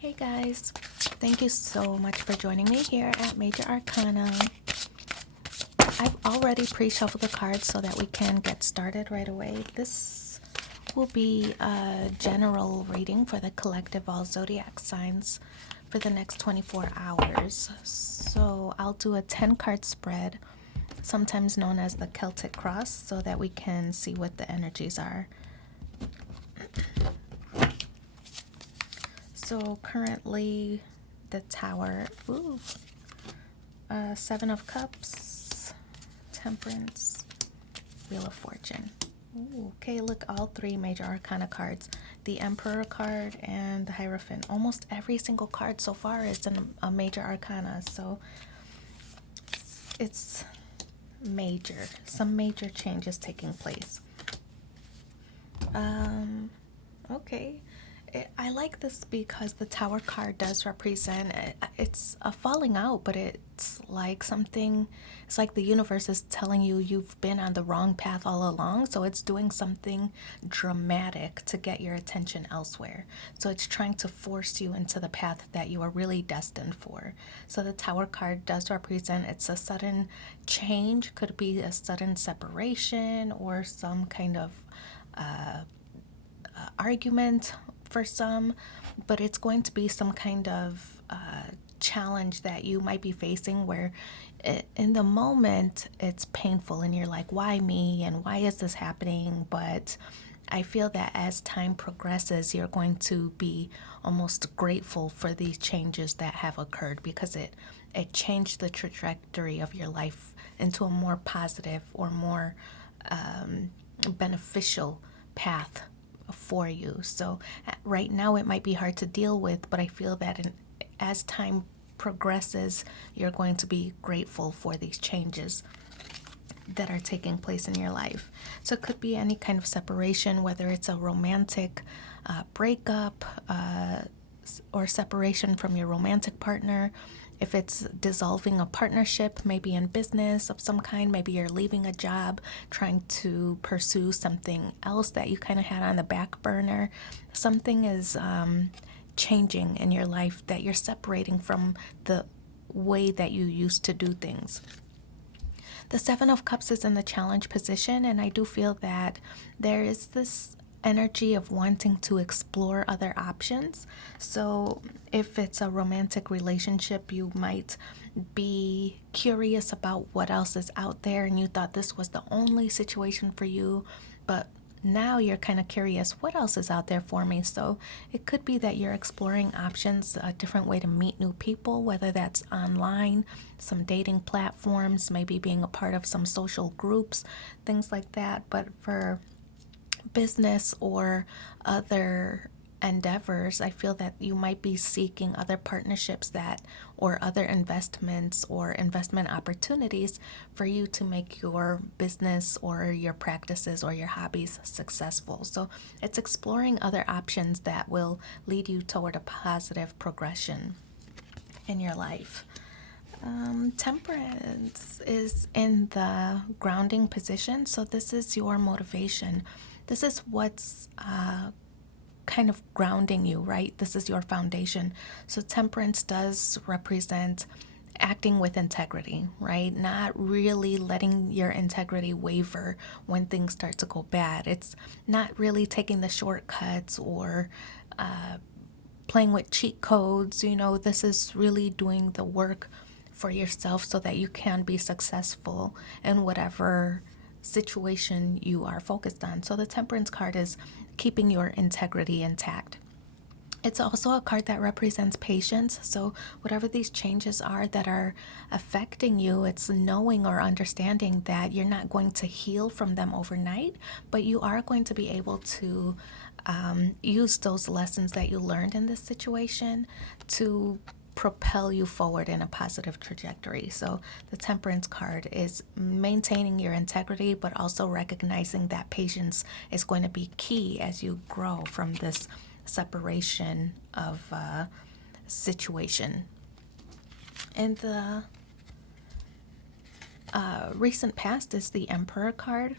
Hey guys, thank you so much for joining me here at Major Arcana. I've already pre-shuffled the cards so that we can get started right away. This will be a general reading for the collective all zodiac signs for the next 24 hours. So I'll do a 10 card spread, sometimes known as the Celtic cross, so that we can see what the energies are. So currently the Tower, Seven of Cups, Temperance, Wheel of Fortune. Ooh, okay, look, all three major arcana cards. The Emperor card and the Hierophant. Almost every single card so far is a major arcana, so it's major. Some major changes taking place. Okay. I like this because the Tower card does represent, it's a falling out, but it's like something, it's like the universe is telling you you've been on the wrong path all along. So it's doing something dramatic to get your attention elsewhere. So it's trying to force you into the path that you are really destined for. So the Tower card does represent, it's a sudden change, could be a sudden separation or some kind of argument for some, but it's going to be some kind of challenge that you might be facing where in the moment it's painful and you're like, why me and why is this happening? But I feel that as time progresses, you're going to be almost grateful for these changes that have occurred because it changed the trajectory of your life into a more positive or more beneficial path for you. So right now it might be hard to deal with, but I feel that as time progresses, you're going to be grateful for these changes that are taking place in your life. So it could be any kind of separation, whether it's a romantic breakup or separation from your romantic partner. If it's dissolving a partnership, maybe in business of some kind, maybe you're leaving a job, trying to pursue something else that you kind of had on the back burner. Something is changing in your life that you're separating from the way that you used to do things. The Seven of Cups is in the challenge position, and I do feel that there is this energy of wanting to explore other options. So if it's a romantic relationship, you might be curious about what else is out there and you thought this was the only situation for you, but now you're kind of curious, what else is out there for me? So it could be that you're exploring options, a different way to meet new people, whether that's online, some dating platforms, maybe being a part of some social groups, things like that. But for business or other endeavors, I feel that you might be seeking other partnerships that or other investments or investment opportunities for you to make your business or your practices or your hobbies successful. So it's exploring other options that will lead you toward a positive progression in your life. Temperance is in the grounding position, so this is your motivation. This is what's kind of grounding you, right? This is your foundation. So temperance does represent acting with integrity, right? Not really letting your integrity waver when things start to go bad. It's not really taking the shortcuts or playing with cheat codes. This is really doing the work for yourself so that you can be successful in whatever situation you are focused on. So the Temperance card is keeping your integrity intact. It's also a card that represents patience. So whatever these changes are that are affecting you, it's knowing or understanding that you're not going to heal from them overnight, but you are going to be able to use those lessons that you learned in this situation to propel you forward in a positive trajectory. So the Temperance card is maintaining your integrity, but also recognizing that patience is going to be key as you grow from this separation of situation. In the recent past is the Emperor card.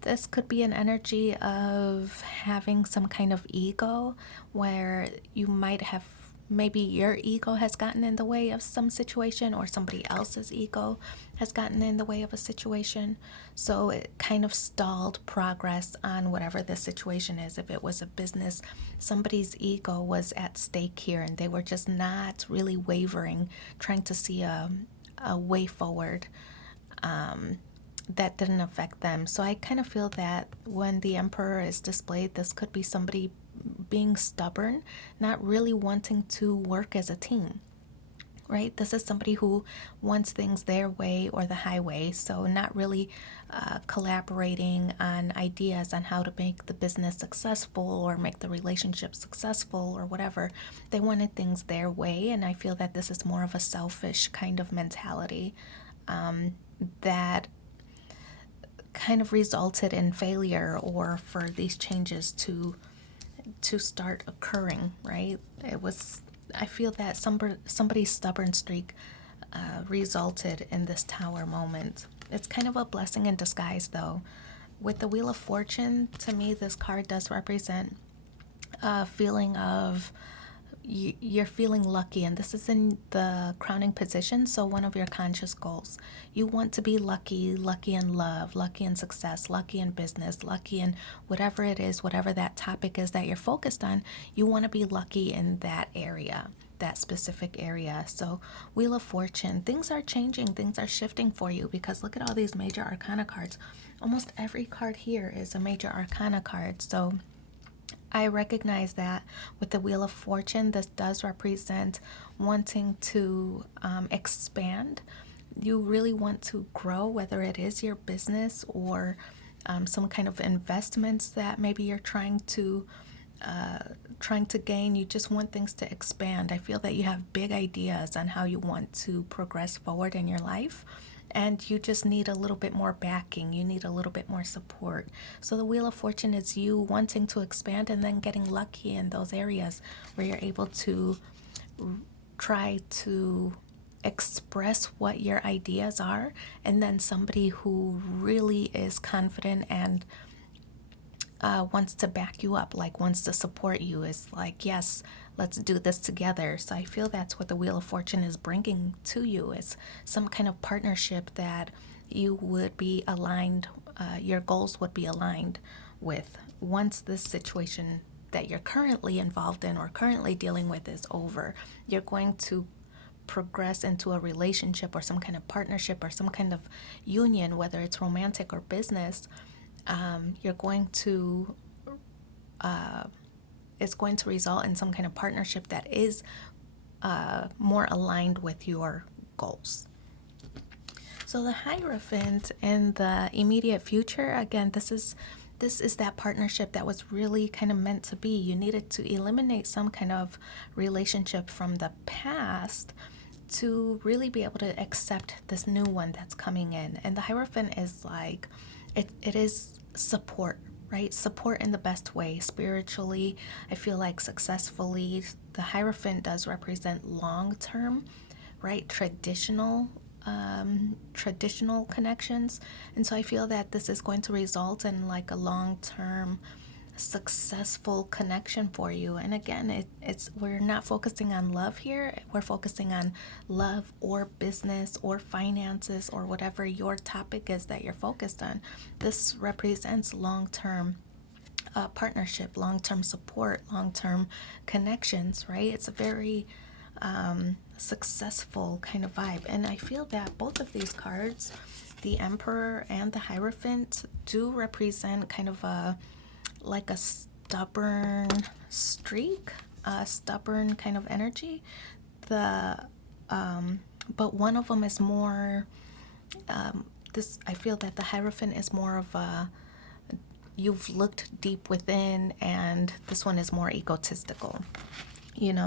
This could be an energy of having some kind of ego where you might have maybe your ego has gotten in the way of some situation, or somebody else's ego has gotten in the way of a situation. So it kind of stalled progress on whatever the situation is. If it was a business, somebody's ego was at stake here, and they were just not really wavering, trying to see a way forward. That didn't affect them. So I kind of feel that when the Emperor is displayed, this could be somebody being stubborn, not really wanting to work as a team, right? This is somebody who wants things their way or the highway. So not really collaborating on ideas on how to make the business successful or make the relationship successful or whatever. They wanted things their way. And I feel that this is more of a selfish kind of mentality that kind of resulted in failure, or for these changes to start occurring, right? I feel that somebody's stubborn streak resulted in this Tower moment. It's kind of a blessing in disguise, though. With the Wheel of Fortune, to me, this card does represent a feeling of you're feeling lucky, and this is in the crowning position. So one of your conscious goals, you want to be lucky, lucky in love, lucky in success, lucky in business, lucky in whatever it is, whatever that topic is that you're focused on. You want to be lucky in that area, that specific area. So Wheel of Fortune, things are changing, things are shifting for you, because look at all these major arcana cards. Almost every card here is a major arcana card. So I recognize that with the Wheel of Fortune, this does represent wanting to expand. You really want to grow, whether it is your business or some kind of investments that maybe you're trying to gain. You just want things to expand. I feel that you have big ideas on how you want to progress forward in your life, and you just need a little bit more backing. You need a little bit more support. So the Wheel of Fortune is you wanting to expand and then getting lucky in those areas where you're able to try to express what your ideas are, and then somebody who really is confident and wants to back you up, like wants to support you, is like, yes, let's do this together. So I feel that's what the Wheel of Fortune is bringing to you, is some kind of partnership that you would be aligned, your goals would be aligned with once this situation that you're currently involved in or currently dealing with is over. You're going to progress into a relationship or some kind of partnership or some kind of union, whether it's romantic or business. You're going to it's going to result in some kind of partnership that is more aligned with your goals. So the Hierophant in the immediate future, again, this is that partnership that was really kind of meant to be. You needed to eliminate some kind of relationship from the past to really be able to accept this new one that's coming in. And the Hierophant is like, it is support, right? Support in the best way. Spiritually, I feel like successfully, the Hierophant does represent long-term, right? Traditional connections. And so I feel that this is going to result in like a long-term successful connection for you. And again, it's we're not focusing on love here. We're focusing on love or business or finances or whatever your topic is that you're focused on. This represents long-term partnership, long-term support, long-term connections, right? It's a very successful kind of vibe. And I feel that both of these cards, the Emperor and the Hierophant, do represent kind of a stubborn streak, a stubborn kind of energy. But one of them is more I feel that the Hierophant is more of a, you've looked deep within, and this one is more egotistical.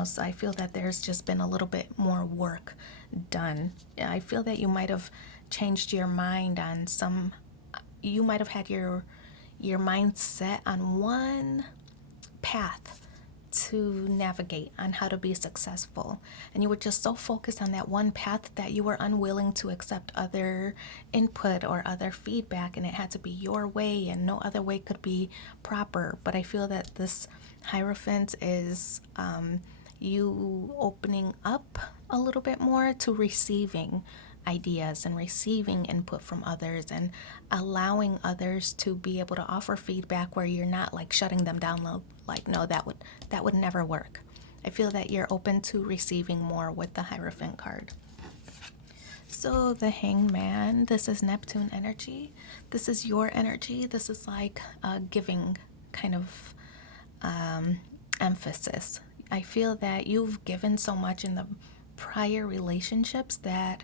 So I feel that there's just been a little bit more work done. I feel that you might have changed your mind on you might have had your mind set on one path to navigate on how to be successful, and you were just so focused on that one path that you were unwilling to accept other input or other feedback, and it had to be your way and no other way could be proper. But I feel that this Hierophant is you opening up a little bit more to receiving ideas and receiving input from others and allowing others to be able to offer feedback where you're not like shutting them down, like no, that would never work. I feel that you're open to receiving more with the Hierophant card. So the Hangman, this is Neptune energy. This is your energy. This is like a giving kind of emphasis. I feel that you've given so much in the prior relationships that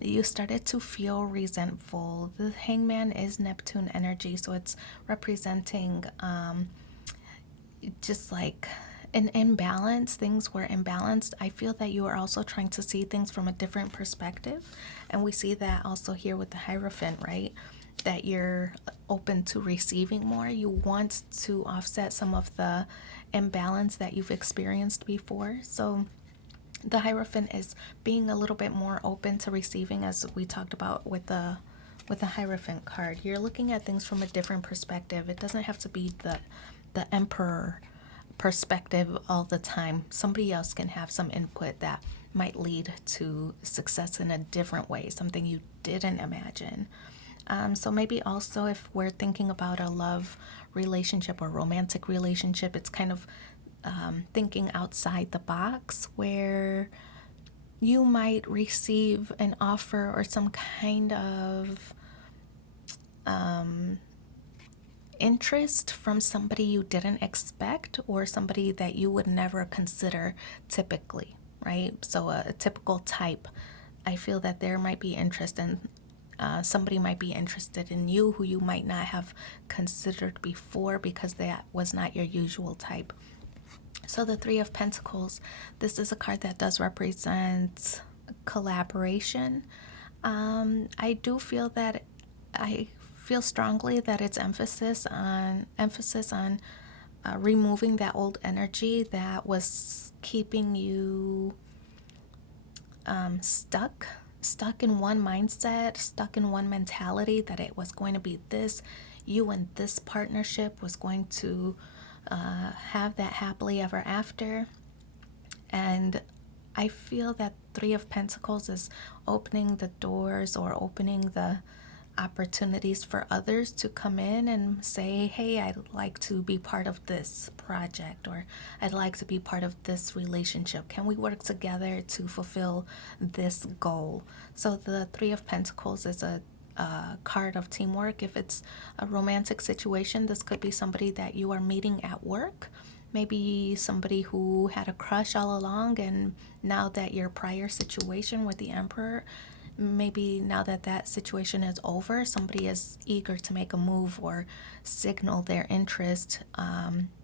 you started to feel resentful. The Hangman is Neptune energy, so it's representing just like an imbalance. Things were imbalanced. I feel that you are also trying to see things from a different perspective, and we see that also here with the Hierophant, right? That you're open to receiving more. You want to offset some of the imbalance that you've experienced before. So the Hierophant is being a little bit more open to receiving, as we talked about with the Hierophant card. You're looking at things from a different perspective. It doesn't have to be the Emperor perspective all the time. Somebody else can have some input that might lead to success in a different way, something you didn't imagine. So maybe also if we're thinking about a love relationship or romantic relationship, it's kind of thinking outside the box where you might receive an offer or some kind of interest from somebody you didn't expect or somebody that you would never consider typically, right? So a typical type, I feel that there might be interest in somebody might be interested in you who you might not have considered before because that was not your usual type. So the Three of Pentacles, this is a card that does represent collaboration. I do feel that I feel strongly that it's emphasis on removing that old energy that was keeping you stuck in one mindset, stuck in one mentality, that it was going to be this, you and this partnership was going to have that happily ever after. And I feel that Three of Pentacles is opening the doors or opening the opportunities for others to come in and say, hey, I'd like to be part of this project, or I'd like to be part of this relationship. Can we work together to fulfill this goal? So the Three of Pentacles is a card of teamwork. If it's a romantic situation, this could be somebody that you are meeting at work. Maybe somebody who had a crush all along, and now that your prior situation with the Emperor, maybe now that that situation is over, somebody is eager to make a move or signal their interest.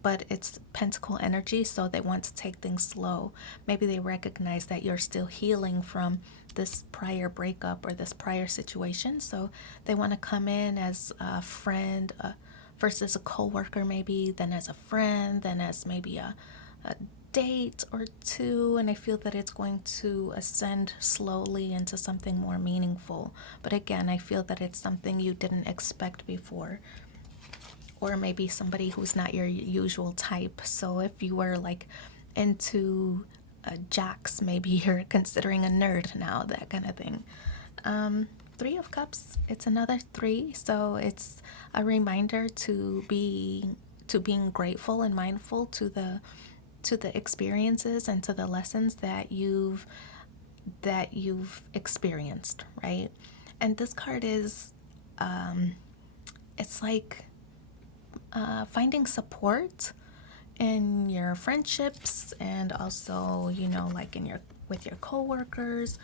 But it's Pentacle energy, so they want to take things slow. Maybe they recognize that you're still healing from this prior breakup or this prior situation, so they want to come in as a friend, first as a co-worker maybe, then as a friend, then as maybe a date or two, and I feel that it's going to ascend slowly into something more meaningful. But again, I feel that it's something you didn't expect before, or maybe somebody who's not your usual type. So if you were like into jocks, maybe you're considering a nerd now, that kind of thing. Three of Cups, it's another three, so it's a reminder to being grateful and mindful to the experiences and to the lessons that you've experienced, right? And this card is it's like finding support in your friendships, and also, you know, like in your with your coworkers.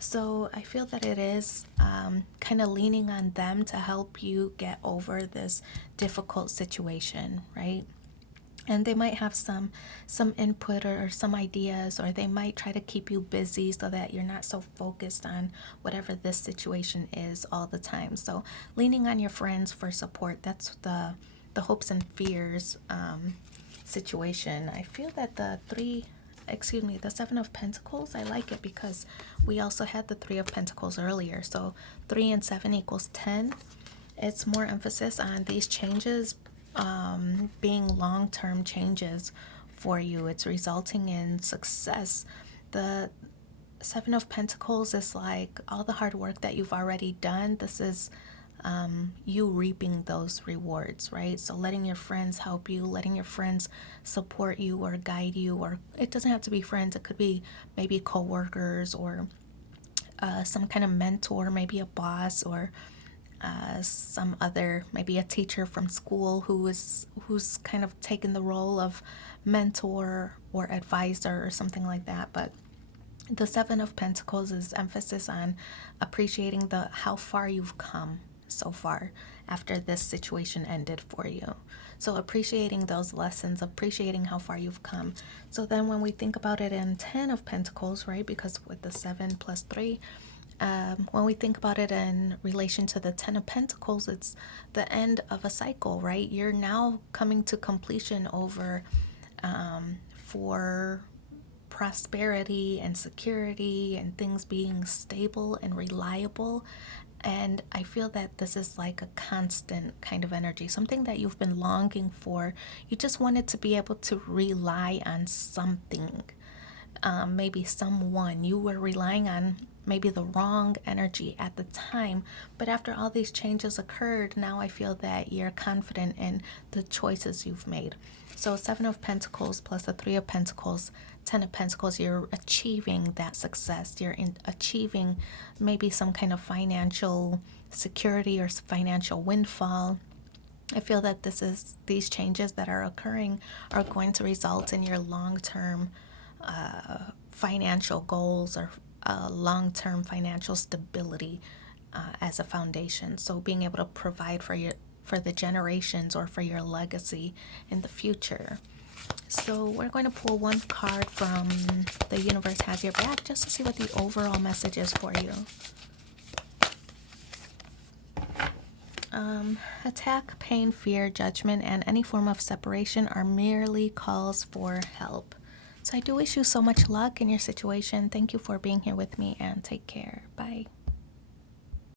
So I feel that it is kind of leaning on them to help you get over this difficult situation, right? And they might have some input or some ideas, or they might try to keep you busy so that you're not so focused on whatever this situation is all the time. So leaning on your friends for support, that's the hopes and fears situation. I feel that the Seven of Pentacles, I like it because we also had the Three of Pentacles earlier. So 3 and 7 equals 10. It's more emphasis on these changes being long-term changes for you. It's resulting in success. The Seven of Pentacles is like all the hard work that you've already done. This is you reaping those rewards, right? So letting your friends help you, letting your friends support you or guide you, or it doesn't have to be friends. It could be maybe coworkers or some kind of mentor, maybe a boss or some other, maybe a teacher from school who's kind of taken the role of mentor or advisor or something like that. But the Seven of Pentacles is emphasis on appreciating the how far you've come so far after this situation ended for you. So appreciating those lessons, appreciating how far you've come. So then when we think about it in Ten of Pentacles, right, because with the 7 plus 3, when we think about it in relation to the Ten of Pentacles, it's the end of a cycle, right? You're now coming to completion over for prosperity and security and things being stable and reliable. And I feel that this is like a constant kind of energy, something that you've been longing for. You just wanted to be able to rely on something, maybe someone. You were relying on maybe the wrong energy at the time, but after all these changes occurred, now I feel that you're confident in the choices you've made. So 7 of Pentacles plus the 3 of Pentacles, 10 of Pentacles, you're achieving that success. You're achieving maybe some kind of financial security or financial windfall. I feel that these changes that are occurring are going to result in your long-term financial goals or long-term financial stability as a foundation. So being able to provide for the generations or for your legacy in the future. So we're going to pull one card from the universe has your back just to see what the overall message is for you. Attack, pain, fear, judgment, and any form of separation are merely calls for help. So I do wish you so much luck in your situation. Thank you for being here with me and take care. Bye.